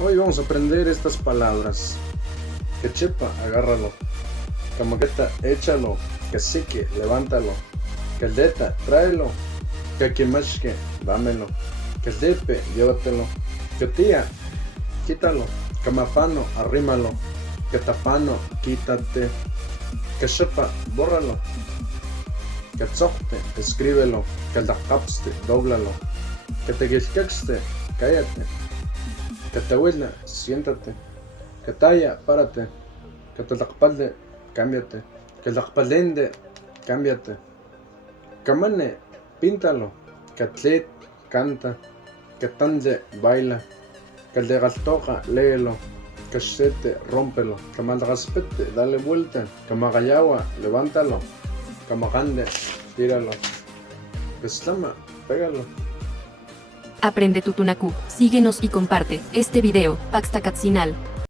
Hoy vamos a aprender estas palabras. Que chepa, agárralo. Camaqueta, échalo. Que sique, levántalo. Que deta, tráelo. Que quimashke, dámelo. Que depe, llévatelo. Que tía, quítalo. Que mapano, arrímalo. Que tapano, quítate. Que chepa, bórralo. Que tzocte, escríbelo. Que dacapste, dóblalo. Que te guisquexte, cállate. Que te huila, siéntate. Que talla, párate. Que te lacpalde, cámbiate. Que lacpalende, cámbiate. Que mane, píntalo. Que tlit, canta. Que tanje, baila. Que el de galtoja, léelo. Que sete, rómpelo. Que malgaspete, dale vuelta. Que magallawa, levántalo. Que magande, tíralo. Que slama, pégalo. Aprende Tutunaku. Síguenos y comparte este video. Paxtacatzinal.